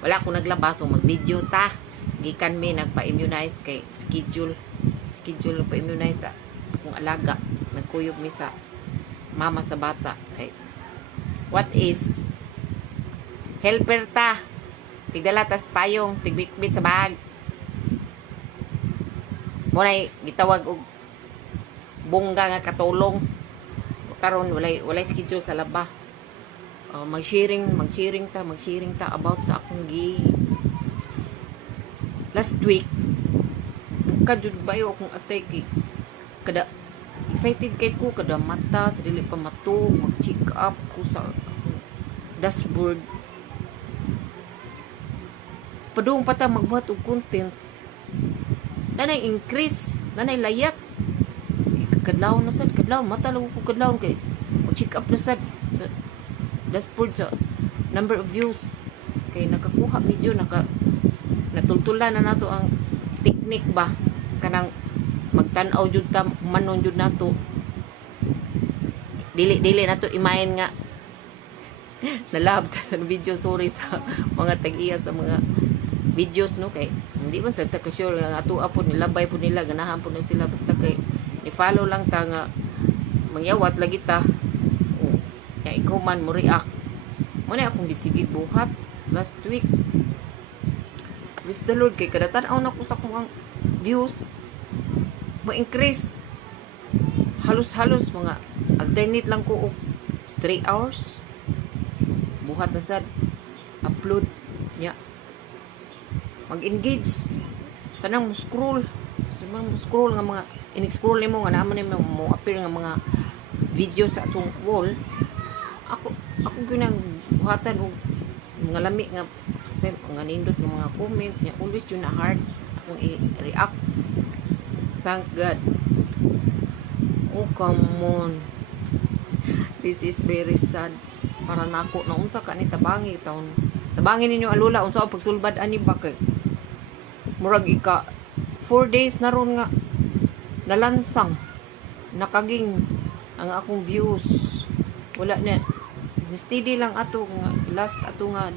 wala ko naglabas so mag-video ta. Gikan mi nagpa-immunize kay schedule. Schedule pa-immunize sa akong alaga. Nagkuyog mi sa mama sa bata. Kay what is? Helper ta. Tigdala tas payong tigbitbit sa bag. Mo na gitawag og bongga nga katulong. Karon walay walay schedule sa laba uh, mag-sharing mag-sharing ta mag-sharing ta about sa akong gi last week buka jud bayo akong atay kay kada excited kay ko kada mata sa dili pa mato mag-check up ko sa dashboard. Padung pa ta magbuhat og content. Nanay increase nanay layat. Kadlaw na sad kadlaw mata lang ko kadlaw kay mag-check up na sad. Sa dashboard sa number of views. Kay nakakuha medyo naka natultulan na nato ang technique ba? Kanang magtan-aw jud ta manon jud nato. Dili dili nato imahin nga. Nalab ta sa video sorry sa mga tag-iya sa mga videos no? Kay hindi man sa ta ka sure nga ato apon nilabay po nila ganahan po na sila. Basta kay ni follow lang ta nga mangyawat lagi ta ya ikaw man mo react mo na akong bisigig buhat last week. Praise the Lord kay kada tan-aw na ko sa kung views. Mo increase. Halos-halos mga alternate lang ko og 3 hours. Buhat na sad. Upload. Nya. Mag-engage. Tanang mo scroll. Sumang mo scroll nga mga in-scroll nimo nga naman nimo mo appear nga mga video sa atong wall ako ako ginang buhatan og mga lami nga sa nga nindot ng mga comment nya always yun na hard. Akong i-react. Thank God. Oh come on. This is very sad. Para nako na unsa ka ni tabangi taon. Tabangin ninyo alula unsa ang pagsulbad ani ba kay murag ika 4 days na ron nga nalansang nakaging ang akong views. Wala na steady lang ato last ato nga